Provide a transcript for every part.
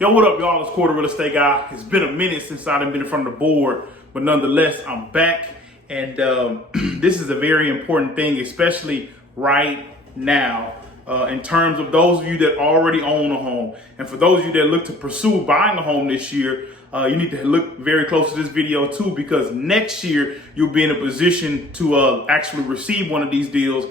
Yo, what up, y'all? It's Cory, real estate guy. It's been a minute since I've been in front of the board, but nonetheless, I'm back. And this is a very important thing, especially right now, in terms of those of you that already own a home. And for those of you that look to pursue buying a home this year, you need to look very close to this video too, because next year you'll be in a position to actually receive one of these deals,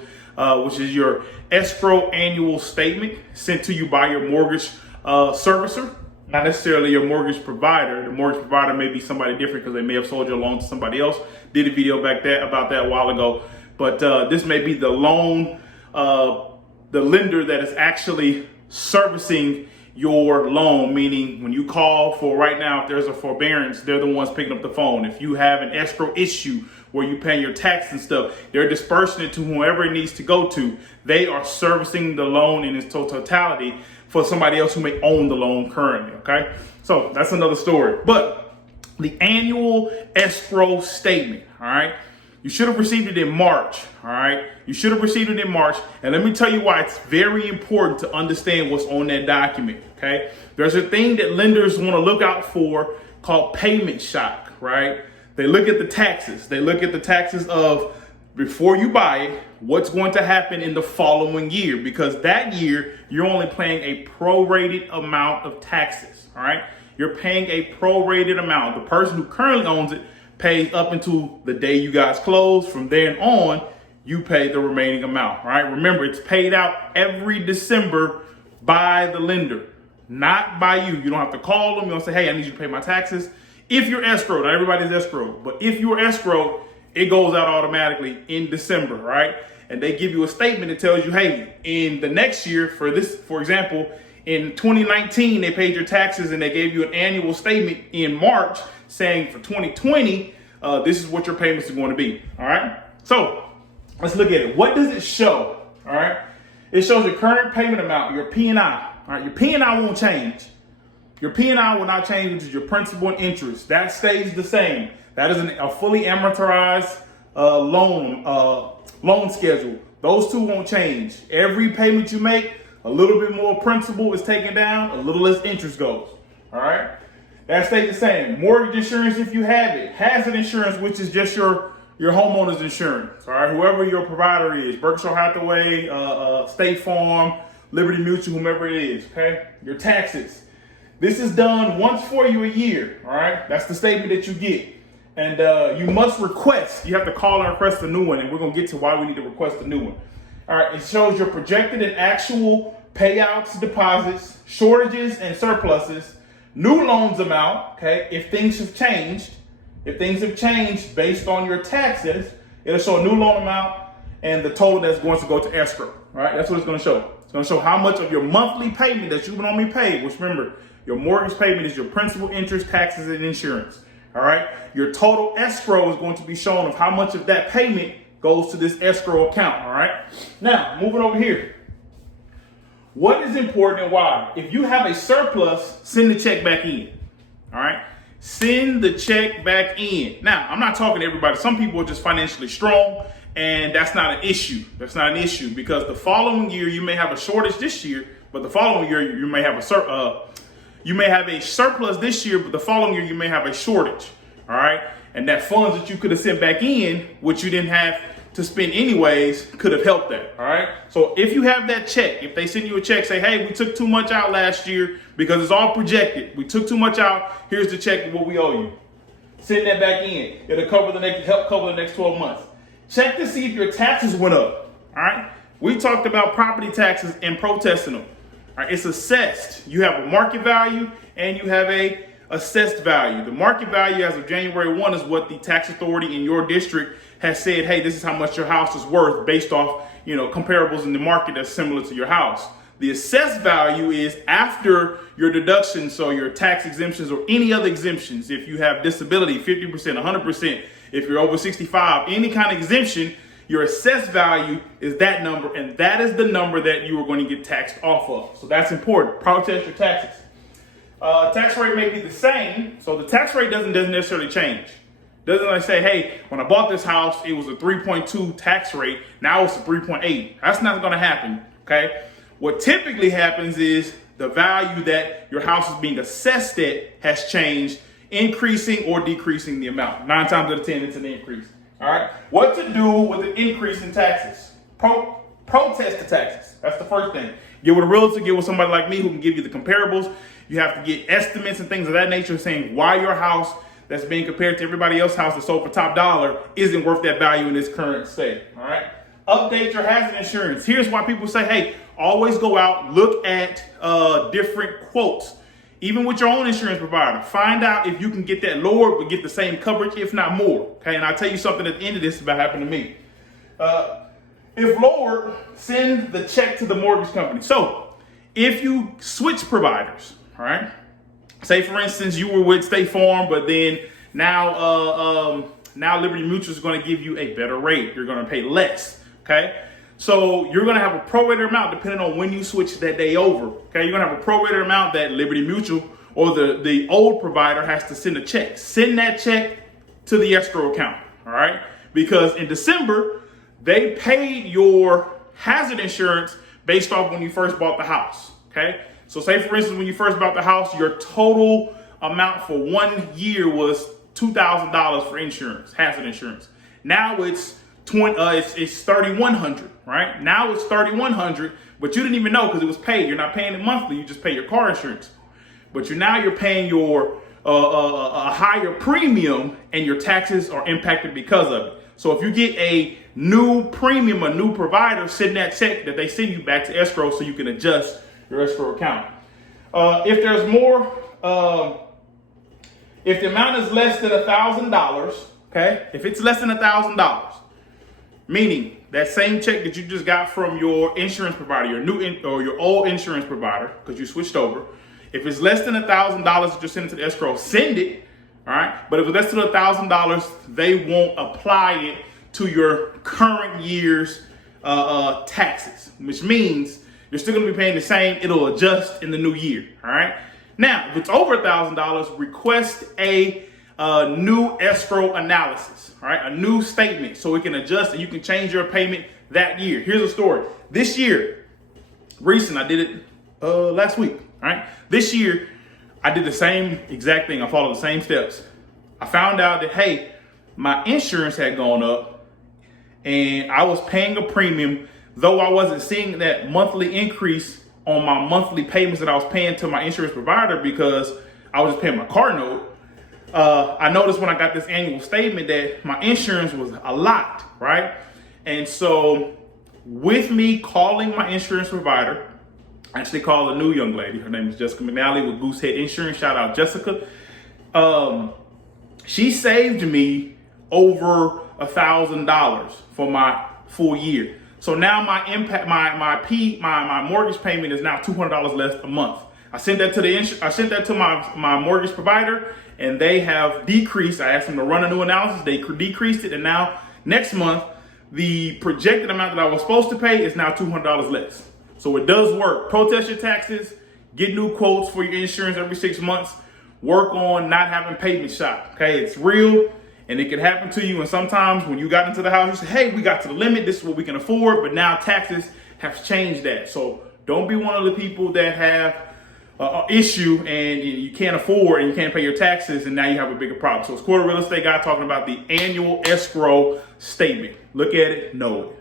which is your escrow annual statement sent to you by your mortgage servicer, not necessarily your mortgage provider. The mortgage provider may be somebody different because they may have sold your loan to somebody else. Did a video back there about that a while ago, but this may be the loan, the lender that is actually servicing your loan, meaning when you call for right now, if there's a forbearance, they're the ones picking up the phone. If you have an escrow issue where you pay your tax and stuff, they're dispersing it to whoever it needs to go to. They are servicing the loan in its totality for somebody else who may own the loan currently, okay? So that's another story. But the annual escrow statement, all right? You should have received it in March, all right? You should have received it in March. And let me tell you why it's very important to understand what's on that document, okay? There's a thing that lenders want to look out for called payment shock, right? They look at the taxes. They look at the taxes of before you buy it, what's going to happen in the following year, because that year you're only paying a prorated amount of taxes, all right? You're paying a prorated amount. The person who currently owns it pays up until the day you guys close. From then on, you pay the remaining amount, all right? Remember, it's paid out every December by the lender, not by you. You don't have to call them. You don't say, hey, I need you to pay my taxes. If you're escrowed, not everybody's escrowed, but if you're escrowed, it goes out automatically in December, right? And they give you a statement that tells you, hey, in the next year, for this, for example, in 2019, they paid your taxes and they gave you an annual statement in March saying for 2020, this is what your payments are going to be, all right? So let's look at it. What does it show, all right? It shows your current payment amount, your P&I, all right? Your P&I won't change. Your P&I will not change, which is your principal and interest. That stays the same. That is a fully amortized loan schedule. Those two won't change. Every payment you make, a little bit more principal is taken down, a little less interest goes. All right? That stays the same. Mortgage insurance, if you have it. Hazard insurance, which is just your homeowner's insurance. All right? Whoever your provider is, Berkshire Hathaway, State Farm, Liberty Mutual, whomever it is. Okay? Your taxes. This is done once for you a year. All right? That's the statement that you get. And you must request. You have to call and request a new one, and we're going to get to why we need to request a new one. All right, it shows your projected and actual payouts, deposits, shortages, and surpluses, new loans amount, okay, if things have changed. If things have changed based on your taxes, it'll show a new loan amount and the total that's going to go to escrow, all right? That's what it's going to show. It's going to show how much of your monthly payment that you would normally pay, which remember, your mortgage payment is your principal, interest, taxes, and insurance. All right, your total escrow is going to be shown of how much of that payment goes to this escrow account. All right, now moving over here. What is important and why? If you have a surplus, send the check back in. All right, send the check back in. Now, I'm not talking to everybody. Some people are just financially strong, and that's not an issue. That's not an issue because the following year you may have a shortage this year, but the following year you may have you may have a surplus this year, but the following year you may have a shortage, all right? And that funds that you could have sent back in, which you didn't have to spend anyways, could have helped that, all right? So if you have that check, if they send you a check, say, hey, we took too much out last year because it's all projected. We took too much out. Here's the check of what we owe you. Send that back in. It'll help cover the next 12 months. Check to see if your taxes went up, all right? We talked about property taxes and protesting them. Right, it's assessed. You have a market value and you have a assessed value. The market value as of January 1 is what the tax authority in your district has said, hey, this is how much your house is worth based off, comparables in the market that's similar to your house. The assessed value is after your deductions, so your tax exemptions or any other exemptions. If you have disability, 50%, 100%, if you're over 65, any kind of exemption, your assessed value is that number, and that is the number that you are going to get taxed off of. So that's important. Protest your taxes. Tax rate may be the same, so the tax rate doesn't necessarily change. Doesn't like say, hey, when I bought this house, it was a 3.2 tax rate. Now it's a 3.8. That's not going to happen, okay? What typically happens is The value that your house is being assessed at has changed, increasing or decreasing the amount. 9 times out of 10, it's an increase. All right. What to do with an increase in taxes? Protest the taxes. That's the first thing. Get with a realtor, get with somebody like me who can give you the comparables. You have to get estimates and things of that nature saying why your house that's being compared to everybody else's house that's sold for top dollar isn't worth that value in its current state. All right. Update your hazard insurance. Here's why people say, hey, always go out, look at different quotes. Even with your own insurance provider, find out if you can get that lower but get the same coverage, if not more. Okay, and I'll tell you something at the end of this about happened to me. If lowered, send the check to the mortgage company. So if you switch providers, all right, say for instance you were with State Farm, but then now Liberty Mutual is going to give you a better rate. You're going to pay less. Okay, so you're going to have a prorated amount depending on when you switch that day over. Okay, you're going to have a prorated amount that Liberty Mutual or the old provider has to send a check. Send that check to the escrow account. All right, because in December they paid your hazard insurance based off when you first bought the house. Okay, so say for instance when you first bought the house, your total amount for 1 year was $2,000 for insurance, hazard insurance. Now it's $3,100, right? Now it's $3,100, but you didn't even know because it was paid. You're not paying it monthly. You just pay your car insurance. But you're paying your a higher premium, and your taxes are impacted because of it. So if you get a new premium, a new provider, send that check that they send you back to escrow so you can adjust your escrow account. If there's more, if the amount is less than $1,000, okay, if it's less than $1,000. Meaning that same check that you just got from your insurance provider, or your old insurance provider, because you switched over. If it's less than $1,000, just send it to the escrow. Send it, all right. But if it's less than $1,000, they won't apply it to your current year's taxes, which means you're still going to be paying the same. It'll adjust in the new year, all right. Now, if it's over $1,000, request a new escrow analysis, all right, a new statement so it can adjust and you can change your payment that year. Here's a story. This year, I did it last week, all right? This year, I did the same exact thing. I followed the same steps. I found out that, hey, my insurance had gone up and I was paying a premium, though I wasn't seeing that monthly increase on my monthly payments that I was paying to my insurance provider because I was just paying my car note. I noticed when I got this annual statement that my insurance was a lot, right? And so with me calling my insurance provider, I actually called a new young lady. Her name is Jessica McNally with Goosehead Insurance. Shout out Jessica. She saved me over $1,000 for my full year. So now my mortgage payment is now $200 less a month. I sent that to my mortgage provider, and they have decreased. I asked them to run a new analysis. They decreased it, and now next month the projected amount that I was supposed to pay is now $200 less. So it does work. Protest your taxes. Get new quotes for your insurance every 6 months. Work on not having payment shock. Okay, it's real, and it can happen to you. And sometimes when you got into the house, you say, "Hey, we got to the limit. This is what we can afford." But now taxes have changed that. So don't be one of the people that have issue and you can't afford and you can't pay your taxes, and now you have a bigger problem. So it's Cory Real Estate Guy talking about the annual escrow statement. Look at it, know it.